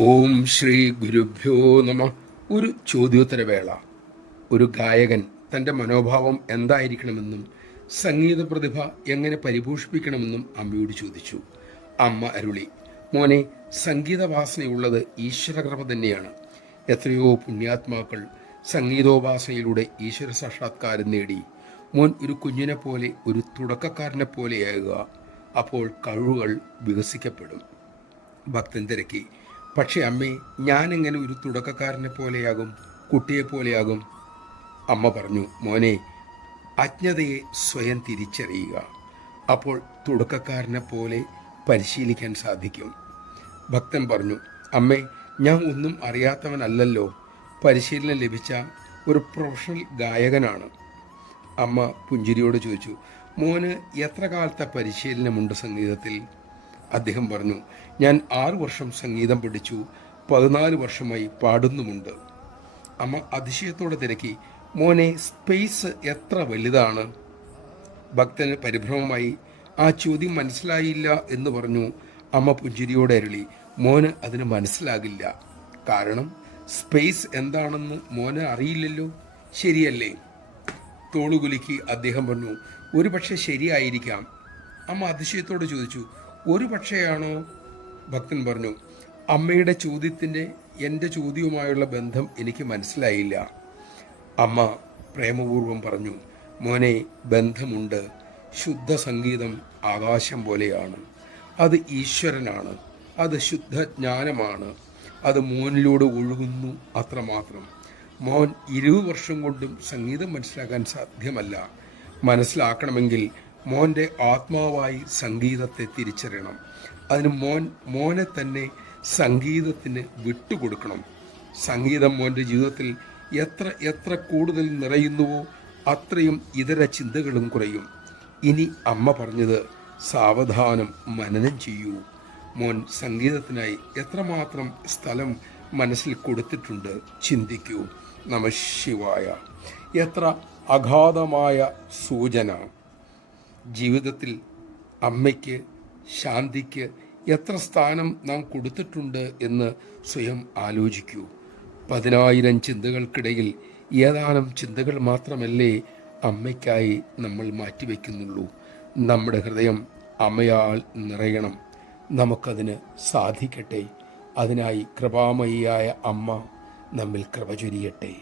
ഓം ശ്രീ ഗുരുഭ്യോ നമ. ഒരു ചോദ്യോത്തരവേള. ഒരു ഗായകൻ തൻ്റെ മനോഭാവം എന്തായിരിക്കണമെന്നും സംഗീത പ്രതിഭ എങ്ങനെ പരിപോഷിപ്പിക്കണമെന്നും അമ്മയോട് ചോദിച്ചു. അമ്മ അരുളി, മോനെ, സംഗീതവാസനയുള്ളത് ഈശ്വരകൃപ തന്നെയാണ്. എത്രയോ പുണ്യാത്മാക്കൾ സംഗീതോപാസനയിലൂടെ ഈശ്വര സാക്ഷാത്കാരം നേടി. മോൻ ഒരു കുഞ്ഞിനെ പോലെ, ഒരു തുടക്കക്കാരനെ പോലെയാകുക. അപ്പോൾ കഴിവുകൾ വികസിക്കപ്പെടും. ഭക്തൻ തിരക്കി, പക്ഷെ അമ്മേ, ഞാനെങ്ങനെ ഒരു തുടക്കക്കാരനെ പോലെയാകും, കുട്ടിയെ പോലെയാകും? അമ്മ പറഞ്ഞു, മോനെ, അജ്ഞതയെ സ്വയം തിരിച്ചറിയുക. അപ്പോൾ തുടക്കക്കാരനെ പോലെ പരിശീലിക്കാൻ സാധിക്കും. ഭക്തൻ പറഞ്ഞു, അമ്മേ, ഞാൻ ഒന്നും അറിയാത്തവനല്ലല്ലോ, പരിശീലനം ലഭിച്ച ഒരു പ്രൊഫഷണൽ ഗായകനാണ്. അമ്മ പുഞ്ചിരിയോട് ചോദിച്ചു, മോന് എത്ര കാലത്തെ പരിശീലനമുണ്ട് സംഗീതത്തിൽ? അദ്ദേഹം പറഞ്ഞു, ഞാൻ 6 വർഷം സംഗീതം പഠിച്ചു, 14 വർഷമായി പാടുന്നുമുണ്ട്. അമ്മ അതിശയത്തോടെ തിരക്കി, മോനെ, സ്പേസ് എത്ര വലുതാണ്? ഭക്തന് പരിഭ്രമമായി. ആ ചോദ്യം മനസ്സിലായില്ല എന്ന് പറഞ്ഞു. അമ്മ പുഞ്ചിരിയോടെ അരുളി, മോന് അതിന് മനസ്സിലാകില്ല. കാരണം സ്പേസ് എന്താണെന്ന് മോന് അറിയില്ലല്ലോ, ശരിയല്ലേ? തോളുകുലുക്കി അദ്ദേഹം പറഞ്ഞു, ഒരു പക്ഷെ ശരിയായിരിക്കാം. അമ്മ അതിശയത്തോട് ചോദിച്ചു, ഒരു പക്ഷേയാണോ? ഭക്തൻ പറഞ്ഞു, അമ്മയുടെ ചോദ്യത്തിൻ്റെ എൻ്റെ ചോദ്യവുമായുള്ള ബന്ധം എനിക്ക് മനസ്സിലായില്ല. അമ്മ പ്രേമപൂർവം പറഞ്ഞു, മോനെ, ബന്ധമുണ്ട്. ശുദ്ധ സംഗീതം ആകാശം പോലെയാണ്. അത് ഈശ്വരനാണ്. അത് ശുദ്ധ ജ്ഞാനമാണ്. അത് മോനിലൂടെ ഒഴുകുന്നു, അത്രമാത്രം. മോൻ 20 വർഷം കൊണ്ടും സംഗീതം മനസ്സിലാക്കാൻ സാധ്യമല്ല. മനസ്സിലാക്കണമെങ്കിൽ മോൻ്റെ ആത്മാവായി സംഗീതത്തെ തിരിച്ചറിയണം. അതിന് മോനെ തന്നെ സംഗീതത്തിന് വിട്ടുകൊടുക്കണം. സംഗീതം മോൻ്റെ ജീവിതത്തിൽ എത്ര കൂടുതൽ നിറയുന്നുവോ അത്രയും ഇതര ചിന്തകളും കുറയും. ഇനി അമ്മ പറഞ്ഞത് സാവധാനം മനനം ചെയ്യൂ. മോൻ സംഗീതത്തിനായി എത്രമാത്രം സ്ഥലം മനസ്സിൽ കൊടുത്തിട്ടുണ്ട്, ചിന്തിക്കൂ. നമഃശിവായ. എത്ര അഗാധമായ സൂചന! ജീവിതത്തിൽ അമ്മയ്ക്ക്, ശാന്തിക്ക് എത്ര സ്ഥാനം നാം കൊടുത്തിട്ടുണ്ട് എന്ന് സ്വയം ആലോചിക്കൂ. 10,000 ചിന്തകൾക്കിടയിൽ ഏതാനും ചിന്തകൾ മാത്രമല്ലേ അമ്മയ്ക്കായി നമ്മൾ മാറ്റിവെക്കുന്നുള്ളൂ. നമ്മുടെ ഹൃദയം അമ്മയാൽ നിറയണം. നമുക്കതിന് സാധിക്കട്ടെ. അതിനായി കൃപാമയിയായ അമ്മ നമ്മിൽ കൃപ ചൊരിയട്ടെ.